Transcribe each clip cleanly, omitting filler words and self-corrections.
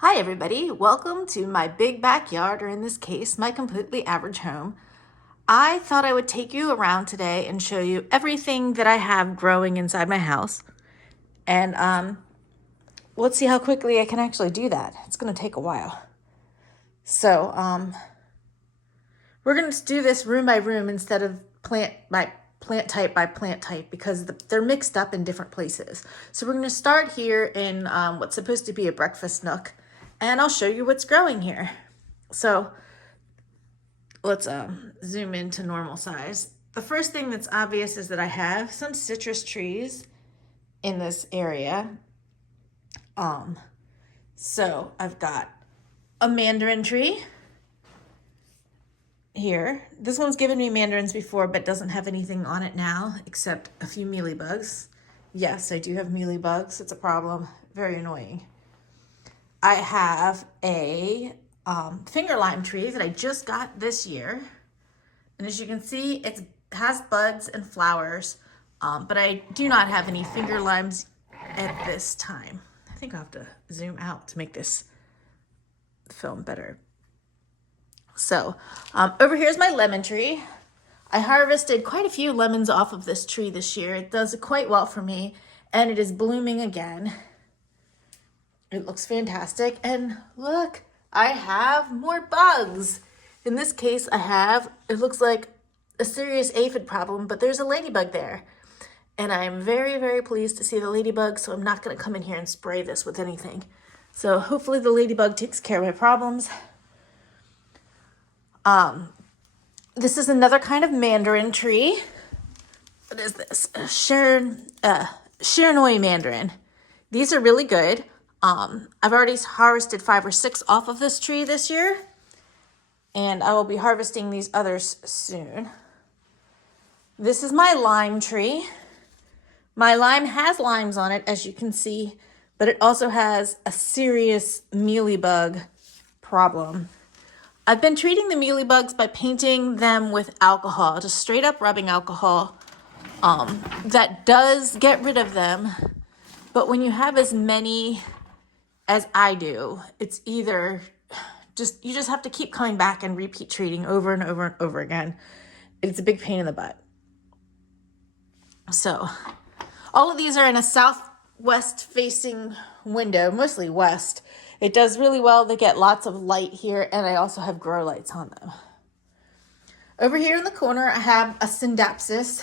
Hi everybody, welcome to my big backyard, or in this case, my completely average home. I thought I would take you around today and show you everything that I have growing inside my house. And let's see how quickly I can actually do that. It's gonna take a while. So we're gonna do this room by room instead of plant type because they're mixed up in different places. So we're gonna start here in what's supposed to be a breakfast nook, and I'll show you what's growing here. So let's zoom into normal size. The first thing that's obvious is that I have some citrus trees in this area. So I've got a mandarin tree here. This one's given me mandarins before, but doesn't have anything on it now except a few mealybugs. Yes, I do have mealybugs. It's a problem. Very annoying. I have a finger lime tree that I just got this year. And as you can see, it has buds and flowers, but I do not have any finger limes at this time. I think I'll have to zoom out to make this film better. So over here's my lemon tree. I harvested quite a few lemons off of this tree this year. It does quite well for me, and it is blooming again. It looks fantastic. And look, I have more bugs. In this case, it looks like a serious aphid problem, but there's a ladybug there. And I'm very, very pleased to see the ladybug, so I'm not gonna come in here and spray this with anything. So hopefully the ladybug takes care of my problems. This is another kind of mandarin tree. What is this? Shiranui mandarin. These are really good. I've already harvested 5 or 6 off of this tree this year, and I will be harvesting these others soon. This is my lime tree. My lime has limes on it, as you can see, but it also has a serious mealybug problem. I've been treating the mealybugs by painting them with alcohol, just straight up rubbing alcohol. That does get rid of them, but when you have as many as I do, it's either you just have to keep coming back and repeat treating over and over and over again. It's a big pain in the butt. So all of these are in a southwest facing window, mostly west. It does really well to get lots of light here, and I also have grow lights on them. Over here in the corner, I have a Syndapsis.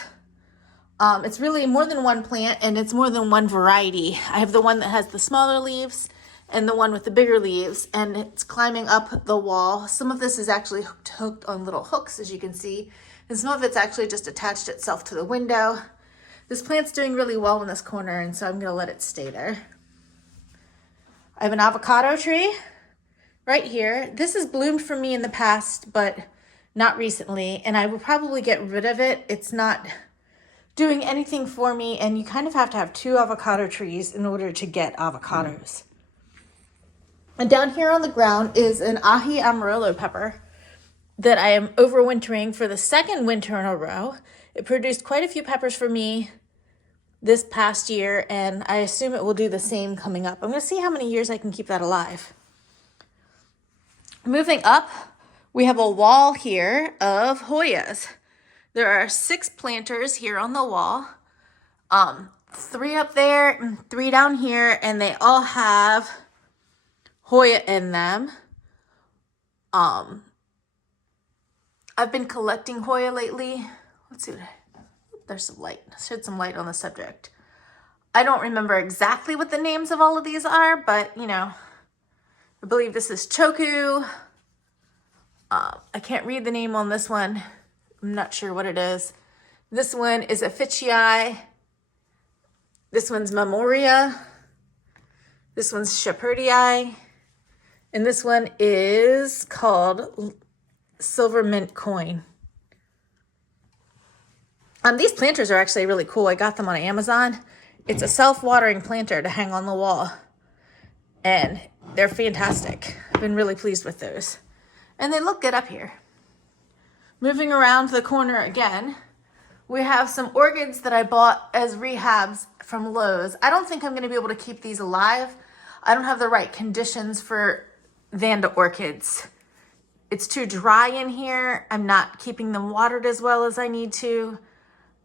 It's really more than one plant, and it's more than one variety. I have the one that has the smaller leaves and the one with the bigger leaves, and it's climbing up the wall. Some of this is actually hooked on little hooks, as you can see, and some of it's actually just attached itself to the window. This plant's doing really well in this corner, and so I'm gonna let it stay there. I have an avocado tree right here. This has bloomed for me in the past, but not recently, and I will probably get rid of it. It's not doing anything for me, and you kind of have to have 2 avocado trees in order to get avocados. And down here on the ground is an ahi amarillo pepper that I am overwintering for the 2nd winter in a row. It produced quite a few peppers for me this past year, and I assume it will do the same coming up. I'm going to see how many years I can keep that alive. Moving up, we have a wall here of Hoyas. There are 6 planters here on the wall, 3 up there and 3 down here, and they all have Hoya in them. I've been collecting Hoya lately. Let's see there's some light. Shed some light on the subject. I don't remember exactly what the names of all of these are, but I believe this is Choku. I can't read the name on this one. I'm not sure what it is. This one is Officii. This one's Memoria. This one's Shepherdii. And this one is called Silver Mint Coin. These planters are actually really cool. I got them on Amazon. It's a self-watering planter to hang on the wall, and they're fantastic. I've been really pleased with those. And they look good up here. Moving around the corner again, we have some orchids that I bought as rehabs from Lowe's. I don't think I'm going to be able to keep these alive. I don't have the right conditions for Vanda orchids. It's too dry in here. I'm not keeping them watered as well as I need to.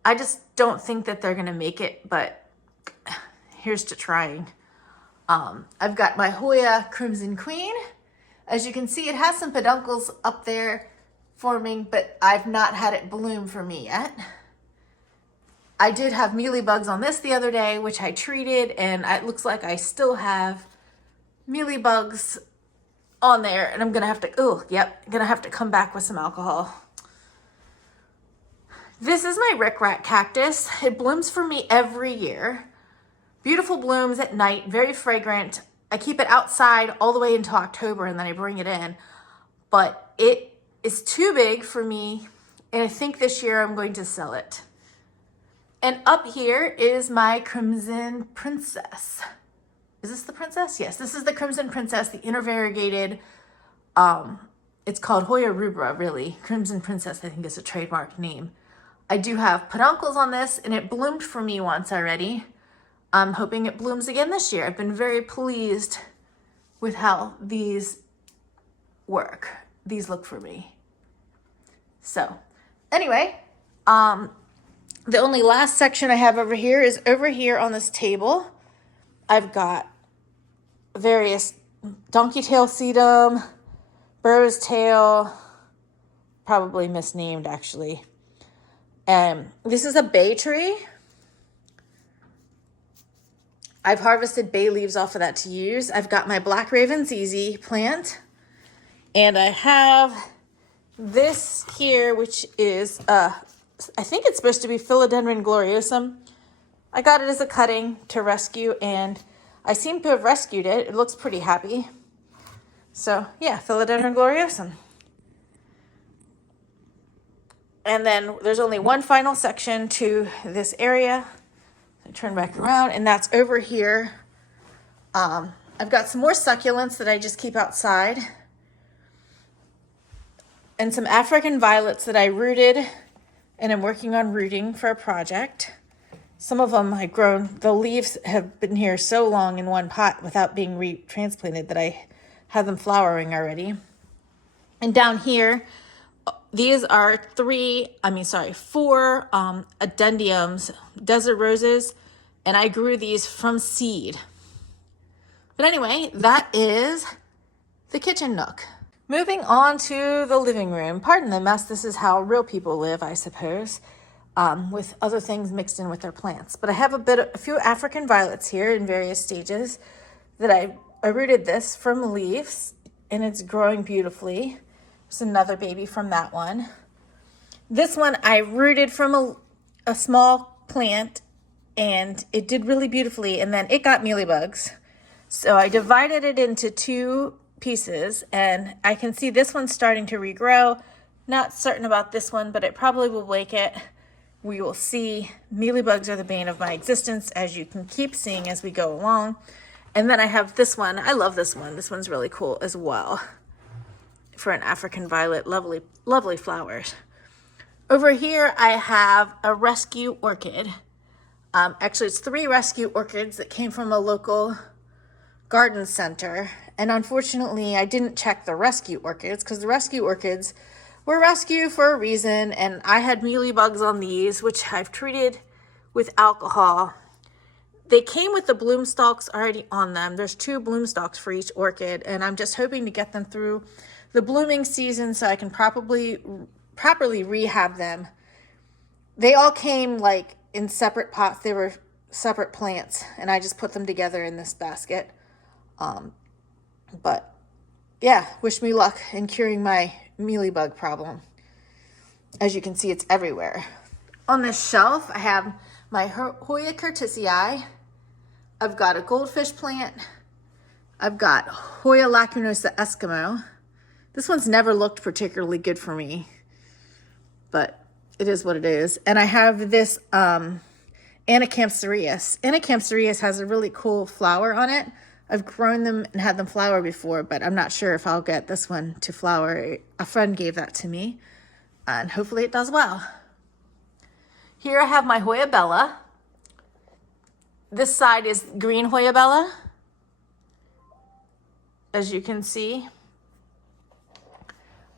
I just don't think that they're gonna make it, but here's to trying. I've got my Hoya Crimson Queen. As you can see, it has some peduncles up there forming, but I've not had it bloom for me yet. I did have mealybugs on this the other day, which I treated, and it looks like I still have mealybugs on there, and I'm gonna have to, gonna have to come back with some alcohol. This is my rickrack cactus. It blooms for me every year. Beautiful blooms at night, very fragrant. I keep it outside all the way until October and then I bring it in. But it is too big for me, and I think this year I'm going to sell it. And up here is my Crimson Princess. Is this the princess? Yes, this is the Crimson Princess, the intervariegated. It's called Hoya rubra, really. Crimson Princess, I think, is a trademark name. I do have peduncles on this, and it bloomed for me once already. I'm hoping it blooms again this year. I've been very pleased with how these work. These look for me. So anyway, the only last section I have over here is over here on this table. I've got various donkey tail sedum, burrow's tail, probably misnamed actually. And this is a bay tree. I've harvested bay leaves off of that to use. I've got my Black Raven ZZ plant. And I have this here, which is, I think it's supposed to be Philodendron gloriosum. I got it as a cutting to rescue, and I seem to have rescued it. It looks pretty happy. So yeah, Philodendron gloriosum. And then there's only one final section to this area. I turn back around, and that's over here. I've got some more succulents that I just keep outside, and some African violets that I rooted and I'm working on rooting for a project. Some of them I've grown. The leaves have been here so long in one pot without being retransplanted that I have them flowering already. And down here, these are four addendums, desert roses, and I grew these from seed. But anyway, that is the kitchen nook. Moving on to the living room. Pardon the mess, this is how real people live, I suppose, with other things mixed in with their plants. But I have a few African violets here in various stages that I rooted this from leaves, and it's growing beautifully. There's another baby from that one. This one I rooted from a small plant, and it did really beautifully, and then it got mealybugs. So I divided it into two pieces, and I can see this one's starting to regrow. Not certain about this one, but it probably will wake it. We will see. Mealybugs are the bane of my existence, as you can keep seeing as we go along. And then I have this one. I love this one. This one's really cool as well for an African violet. Lovely, lovely flowers. Over here, I have a rescue orchid. Actually, it's 3 rescue orchids that came from a local garden center. And unfortunately, I didn't check the rescue orchids because the rescue orchids were rescued for a reason. And I had mealybugs on these, which I've treated with alcohol. They came with the bloom stalks already on them. There's 2 bloom stalks for each orchid, and I'm just hoping to get them through the blooming season so I can properly rehab them. They all came like in separate pots. They were separate plants, and I just put them together in this basket. But yeah, wish me luck in curing my mealybug problem. As you can see, it's everywhere. On this shelf, I have my Hoya curtisii. I've got a goldfish plant. I've got Hoya lacunosa Eskimo. This one's never looked particularly good for me, but it is what it is. And I have this Anacamph cereus. Anacamph cereus has a really cool flower on it. I've grown them and had them flower before, but I'm not sure if I'll get this one to flower. A friend gave that to me, and hopefully it does well. Here I have my Hoya Bella. This side is green Hoya Bella. as you can see,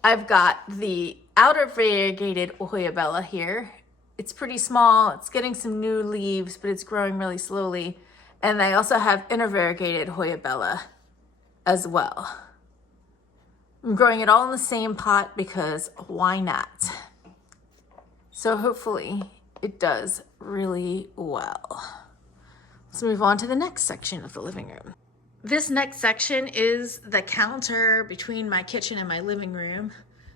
I've got the outer variegated Hoya Bella here. It's pretty small. It's getting some new leaves, but it's growing really slowly. And I also have inner variegated Hoya Bella as well. I'm growing it all in the same pot because why not? So hopefully it does really well. Let's move on to the next section of the living room. This next section is the counter between my kitchen and my living room.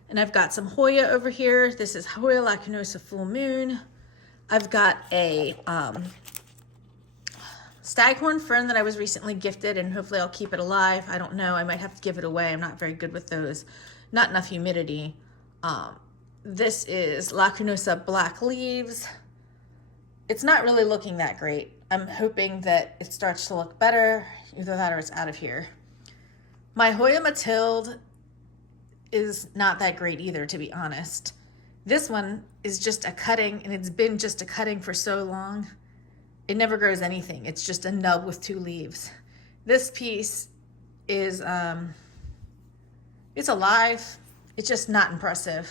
And I've got some Hoya over here. This is Hoya Lacunosa Full Moon. I've got a staghorn fern that I was recently gifted, and hopefully I'll keep it alive. I don't know, I might have to give it away. I'm not very good with those. Not enough humidity. This is Lacunosa Black Leaves. It's not really looking that great. I'm hoping that it starts to look better. Either that or it's out of here. My Hoya Mathilde is not that great either, to be honest. This one is just a cutting, and it's been just a cutting for so long. It never grows anything. It's just a nub with 2 leaves. This piece is, it's alive. It's just not impressive.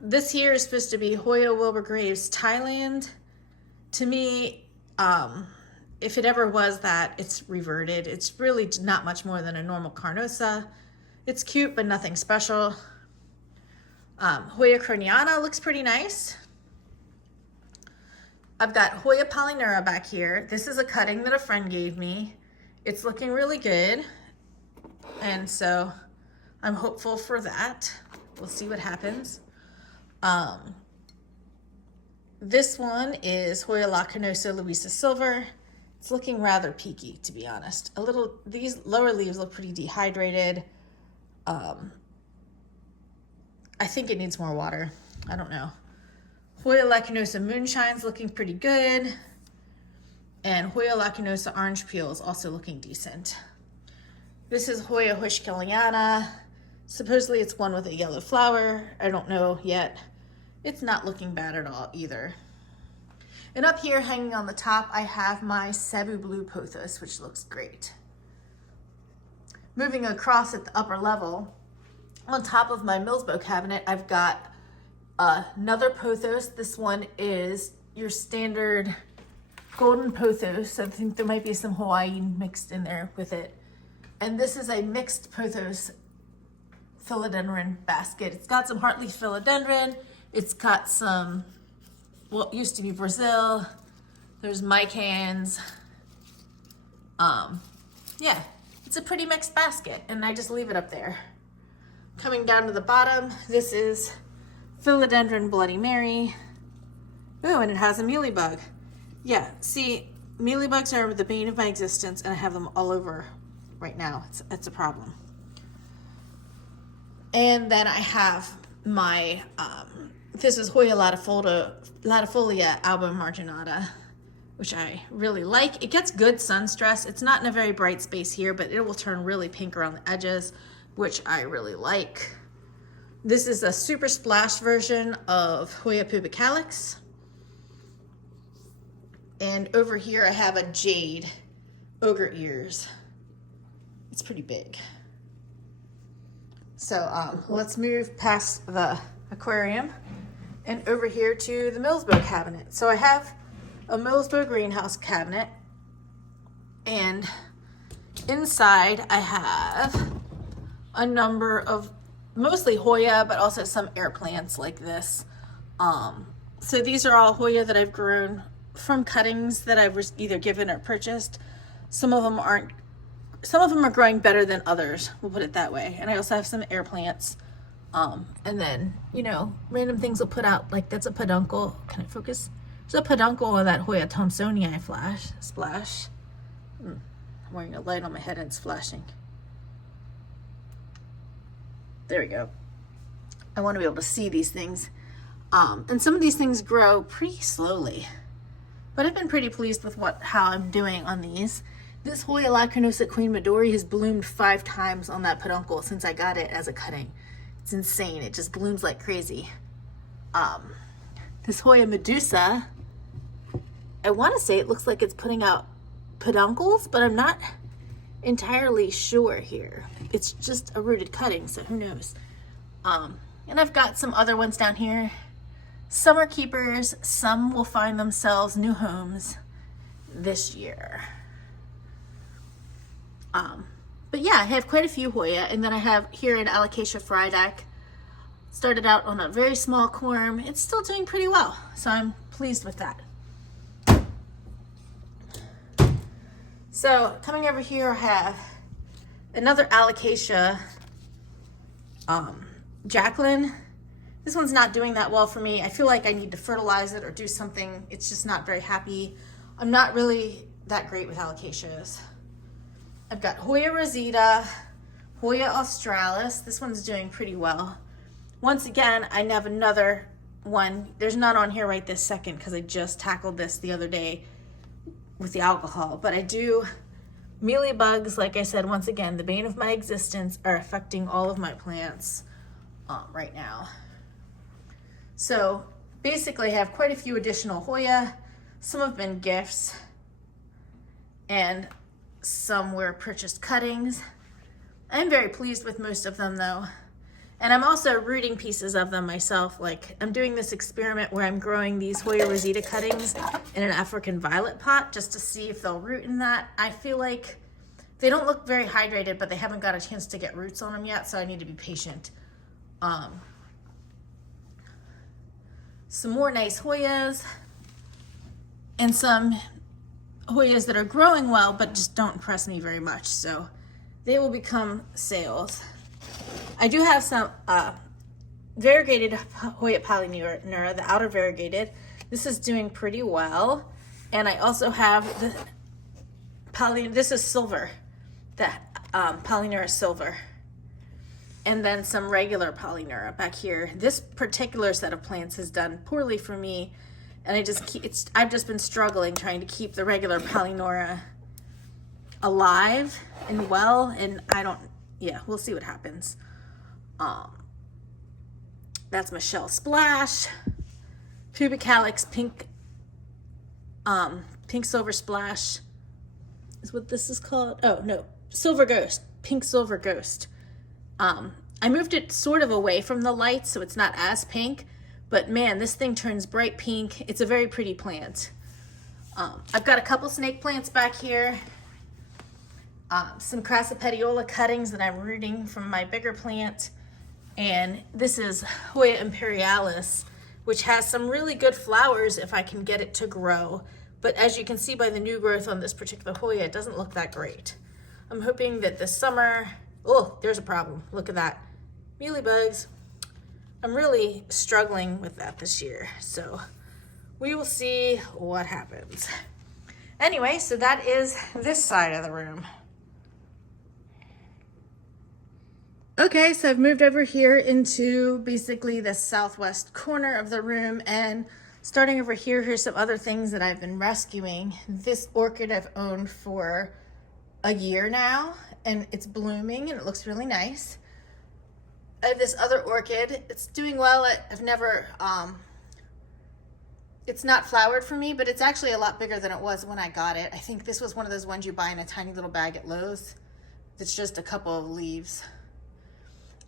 This here is supposed to be Hoya Wilbur Graves Thailand. To me, if it ever was that, it's reverted. It's really not much more than a normal carnosa. It's cute, but nothing special. Hoya Croniana looks pretty nice. I've got Hoya Polynura back here. This is a cutting that a friend gave me. It's looking really good. And so I'm hopeful for that. We'll see what happens. This one is Hoya Lacunosa Louisa Silver. It's looking rather peaky, to be honest. These lower leaves look pretty dehydrated. I think it needs more water. I don't know. Hoya Lacunosa Moonshine's looking pretty good. And Hoya Lacunosa Orange Peel is also looking decent. This is Hoya Hushkeliana. Supposedly it's one with a yellow flower. I don't know yet. It's not looking bad at all either. And up here hanging on the top, I have my Cebu Blue Pothos, which looks great. Moving across at the upper level, on top of my Millsbow cabinet, I've got another pothos. This one is your standard golden pothos. I think there might be some Hawaiian mixed in there with it. And this is a mixed pothos philodendron basket. It's got some heartleaf philodendron. It's got some, what used to be Brazil. There's mycans. Yeah, it's a pretty mixed basket, and I just leave it up there. Coming down to the bottom, this is Philodendron Bloody Mary. Ooh, and it has a mealybug. Yeah, see, mealybugs are the bane of my existence, and I have them all over right now. It's a problem. And then I have my, this is Hoya Latifolia Alba Marginata, which I really like. It gets good sun stress. It's not in a very bright space here, but it will turn really pink around the edges, which I really like. This is a super splash version of Hoya pubicalix. And over here I have a jade ogre ears. It's pretty big. So let's move past the aquarium and over here to the Millsbow cabinet. So I have a Millsbow greenhouse cabinet, and inside I have a number of mostly Hoya, but also some air plants like this. So these are all Hoya that I've grown from cuttings that I've either given or purchased. Some of them are growing better than others, we'll put it that way. And I also have some air plants. And then, you know, random things will put out, like that's a peduncle. Can I focus? There's a peduncle on that Hoya Thomsonii splash. I'm wearing a light on my head and it's flashing. There we go. I want to be able to see these things. And some of these things grow pretty slowly, but I've been pretty pleased with how I'm doing on these. This Hoya Lacunosa Queen Midori has bloomed 5 times on that peduncle since I got it as a cutting. It's insane. It just blooms like crazy. This Hoya Medusa, I want to say it looks like it's putting out peduncles, but I'm not entirely sure here. It's just a rooted cutting, so who knows. And I've got some other ones down here. Some are keepers, some will find themselves new homes this year. But yeah, I have quite a few Hoya, and then I have here an Alocasia Frydek. Started out on a very small corm. It's still doing pretty well, so I'm pleased with that. So coming over here, I have another Alocasia Jacqueline. This one's not doing that well for me. I feel like I need to fertilize it or do something. It's just not very happy. I'm not really that great with Alocasias. I've got Hoya Rosita, Hoya Australis. This one's doing pretty well. Once again, I have another one. There's none on here right this second because I just tackled this the other day with the alcohol. But I do, mealybugs, like I said, once again, the bane of my existence, are affecting all of my plants right now. So basically I have quite a few additional Hoya. Some have been gifts and some were purchased cuttings. I'm very pleased with most of them though. And I'm also rooting pieces of them myself. Like I'm doing this experiment where I'm growing these Hoya Rosita cuttings in an African violet pot just to see if they'll root in that. I feel like they don't look very hydrated, but they haven't got a chance to get roots on them yet, so I need to be patient. Some more nice Hoyas and some Hoyas that are growing well but just don't impress me very much, so they will become sales. I do have some variegated Hoya Polyneura, the outer variegated. This is doing pretty well. And I also have the this is silver, the Polyneura silver. And then some regular Polyneura back here. This particular set of plants has done poorly for me, and I've just been struggling trying to keep the regular Polyneura alive and well, and we'll see what happens. That's Michelle Splash, Pubic Calyx Pink Silver Splash is what this is called. Oh no, Silver Ghost, Pink Silver Ghost. I moved it sort of away from the light so it's not as pink, but man, this thing turns bright pink. It's a very pretty plant. I've got a couple snake plants back here. Some Crassipediola cuttings that I'm rooting from my bigger plant. And this is Hoya Imperialis, which has some really good flowers if I can get it to grow. But as you can see by the new growth on this particular Hoya, it doesn't look that great. I'm hoping that this summer, oh, there's a problem. Look at that. Mealybugs. I'm really struggling with that this year. So we will see what happens. Anyway, so that is this side of the room. Okay, so I've moved over here into basically the southwest corner of the room, and starting over here, here's some other things that I've been rescuing. This orchid I've owned for a year now, and it's blooming and it looks really nice. I have this other orchid. It's doing well. I've never, it's not flowered for me, but it's actually a lot bigger than it was when I got it. I think this was one of those ones you buy in a tiny little bag at Lowe's. It's just a couple of leaves.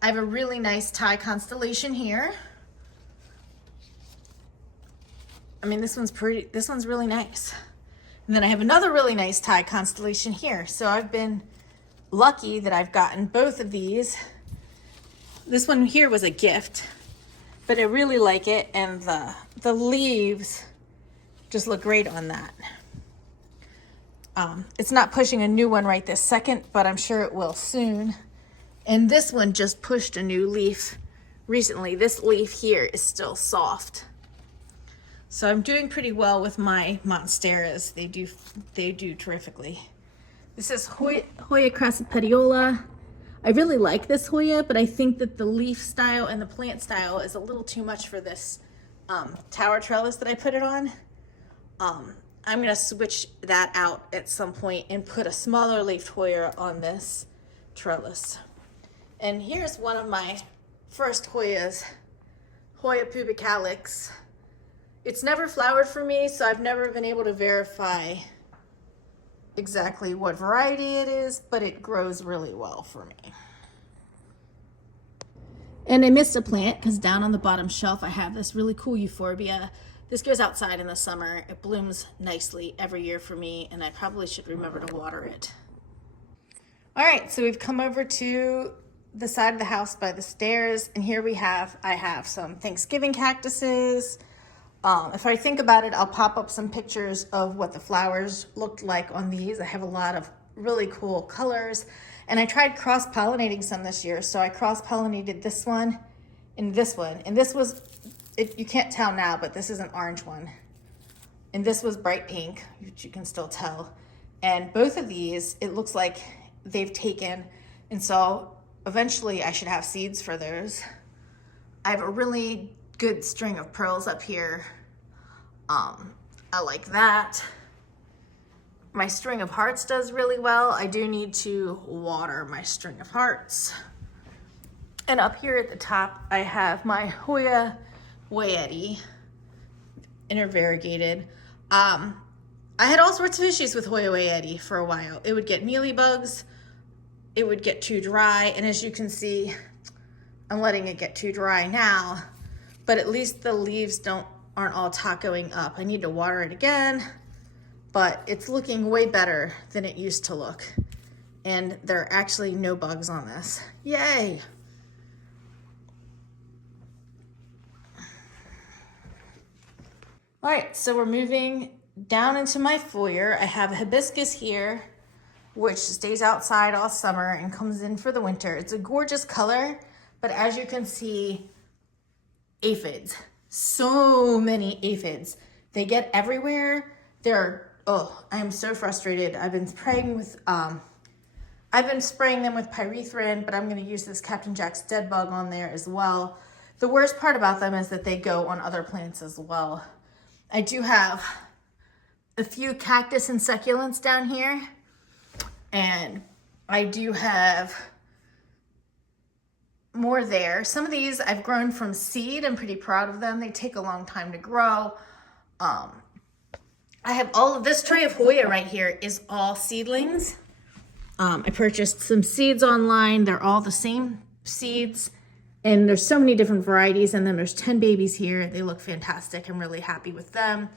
I have a really nice Thai constellation here. I mean, this one's really nice. And then I have another really nice Thai constellation here. So I've been lucky that I've gotten both of these. This one here was a gift, but I really like it, and the leaves just look great on that. It's not pushing a new one right this second, but I'm sure it will soon. And this one just pushed a new leaf recently. This leaf here is still soft. So I'm doing pretty well with my monsteras. They do terrifically. This is Hoya Crassipediola. I really like this Hoya, but I think that the leaf style and the plant style is a little too much for this tower trellis that I put it on. I'm gonna switch that out at some point and put a smaller leafed Hoya on this trellis. And here's one of my first Hoyas, Hoya Pubic Calyx. It's never flowered for me, so I've never been able to verify exactly what variety it is, but it grows really well for me. And I missed a plant because down on the bottom shelf I have this really cool euphorbia. This goes outside in the summer. It blooms nicely every year for me, and I probably should remember to water it. All right, so we've come over to the side of the house by the stairs, and here I have some Thanksgiving cactuses. If I think about it, I'll pop up some pictures of what the flowers looked like on these. I have a lot of really cool colors, and I tried cross-pollinating some this year. So I cross-pollinated this one and this one, and this was, you can't tell now, but this is an orange one. And this was bright pink, which you can still tell. And both of these, it looks like they've taken, and so eventually I should have seeds for those. I have a really good string of pearls up here. I like that. My string of hearts does really well. I do need to water my string of hearts. And up here at the top, I have my Hoya Wayeti, intervariegated. I had all sorts of issues with Hoya Wayeti for a while. It would get mealybugs, it would get too dry, and as you can see, I'm letting it get too dry now, but at least the leaves aren't all tacoing up. I need to water it again, but it's looking way better than it used to look. And there are actually no bugs on this. Yay! All right, so we're moving down into my foyer. I have a hibiscus here, which stays outside all summer and comes in for the winter. It's a gorgeous color, but as you can see, aphids. So many aphids. They get everywhere. I am so frustrated. I've been spraying them with pyrethrin, but I'm going to use this Captain Jack's Dead Bug on there as well. The worst part about them is that they go on other plants as well. I do have a few cactus and succulents down here, and I do have more there. Some of these I've grown from seed. I'm pretty proud of them. They take a long time to grow. I have all of this tray of Hoya right here is all seedlings. I purchased some seeds online. They're all the same seeds, and there's so many different varieties, and then there's 10 babies here. They look fantastic. I'm really happy with them.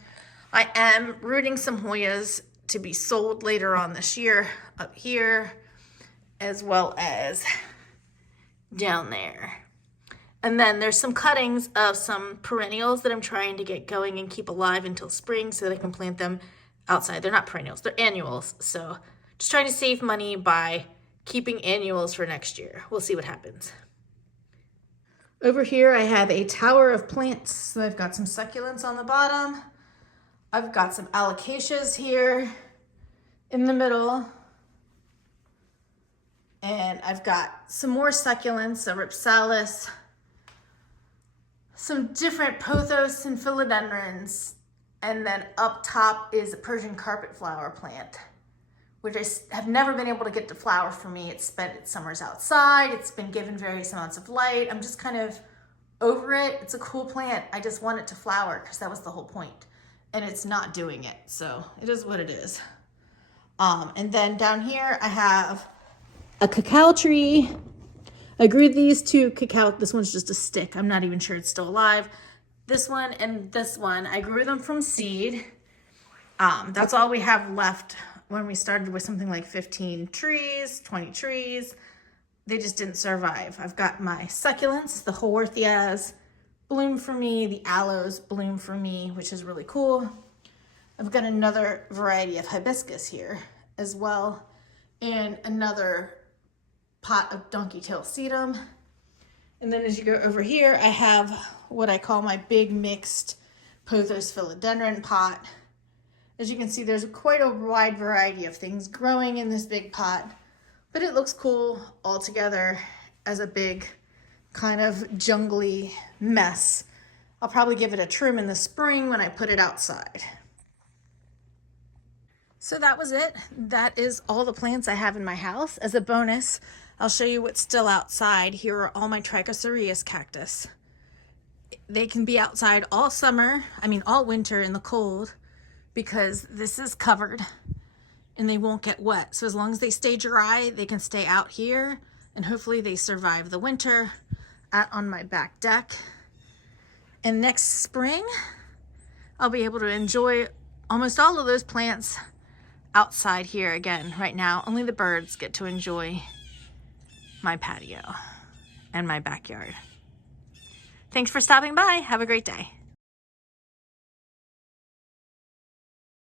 I am rooting some Hoyas to be sold later on this year up here, as well as down there. And then there's some cuttings of some perennials that I'm trying to get going and keep alive until spring so that I can plant them outside. They're not perennials, they're annuals. So just trying to save money by keeping annuals for next year. We'll see what happens. Over here I have a tower of plants. So I've got some succulents on the bottom. I've got some alocasias here in the middle. And I've got some more succulents, a ripsalis, some different pothos and philodendrons, and then up top is a Persian carpet flower plant, which I have never been able to get to flower for me. It's spent its summers outside. It's been given various amounts of light. I'm just kind of over it. It's a cool plant. I just want it to flower because that was the whole point. And it's not doing it, so it is what it is. And then down here I have a cacao tree. I grew these two cacao. This one's just a stick. I'm not even sure it's still alive. This one and this one, I grew them from seed. That's all we have left when we started with something like 15 trees, 20 trees. They just didn't survive. I've got my succulents, the Haworthias bloom for me, the aloes bloom for me, which is really cool. I've got another variety of hibiscus here as well, and another pot of donkey tail sedum. And then as you go over here, I have what I call my big mixed pothos philodendron pot. As you can see, there's quite a wide variety of things growing in this big pot, but it looks cool all together as a big kind of jungly mess. I'll probably give it a trim in the spring when I put it outside. So that was it. That is all the plants I have in my house. As a bonus, I'll show you what's still outside. Here are all my Trichocereus cactus. They can be outside all summer, all winter in the cold, because this is covered. and they won't get wet. So as long as they stay dry, they can stay out here, and hopefully they survive the winter out on my back deck. And next spring, I'll be able to enjoy almost all of those plants outside here again. Right now, only the birds get to enjoy my patio and my backyard. Thanks for stopping by. Have a great day.